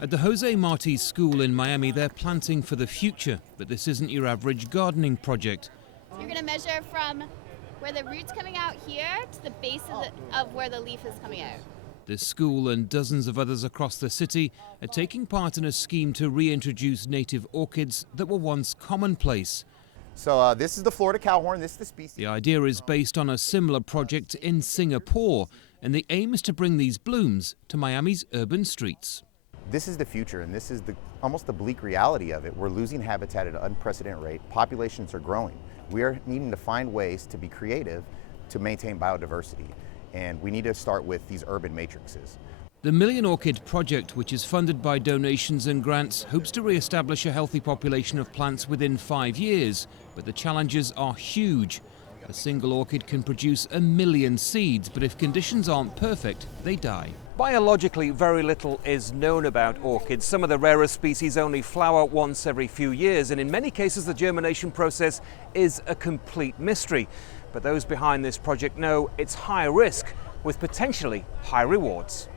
At the Jose Marti School in Miami, they're planting for the future, but this isn't your average gardening project. You're going to measure from where the root's coming out here to the base of where the leaf is coming out. This school and dozens of others across the city are taking part in a scheme to reintroduce native orchids that were once commonplace. So this is the Florida cowhorn, this is the species. The idea is based on a similar project in Singapore, and the aim is to bring these blooms to Miami's urban streets. This is the future, and this is almost the bleak reality of it. We're losing habitat at an unprecedented rate. Populations are growing. We are needing to find ways to be creative to maintain biodiversity, and we need to start with these urban matrices. The Million Orchid Project, which is funded by donations and grants, hopes to re-establish a healthy population of plants within 5 years, but the challenges are huge. A single orchid can produce 1 million seeds, but if conditions aren't perfect, they die. Biologically, very little is known about orchids. Some of the rarest species only flower once every few years, and in many cases the germination process is a complete mystery. But those behind this project know it's high risk with potentially high rewards.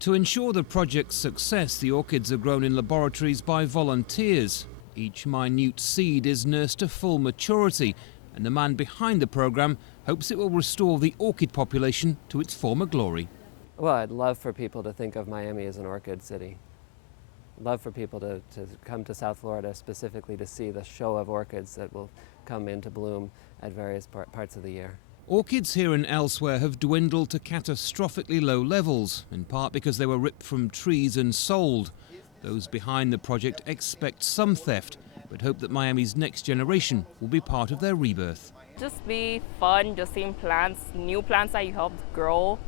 To ensure the project's success, the orchids are grown in laboratories by volunteers. Each minute seed is nursed to full maturity, and the man behind the program hopes it will restore the orchid population to its former glory. Well, I'd love for people to think of Miami as an orchid city. I'd love for people to come to South Florida specifically to see the show of orchids that will come into bloom at various parts of the year. Orchids here and elsewhere have dwindled to catastrophically low levels, in part because they were ripped from trees and sold. Those behind the project expect some theft, but hope that Miami's next generation will be part of their rebirth. Just be fun, just seeing plants, new plants that you helped grow,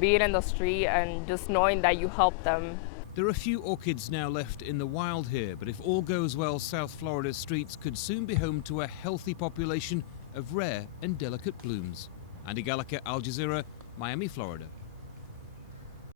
being in the street and just knowing that you helped them. There are few orchids now left in the wild here, but if all goes well, South Florida's streets could soon be home to a healthy population of rare and delicate blooms. Andy Gallagher, Al Jazeera, Miami, Florida.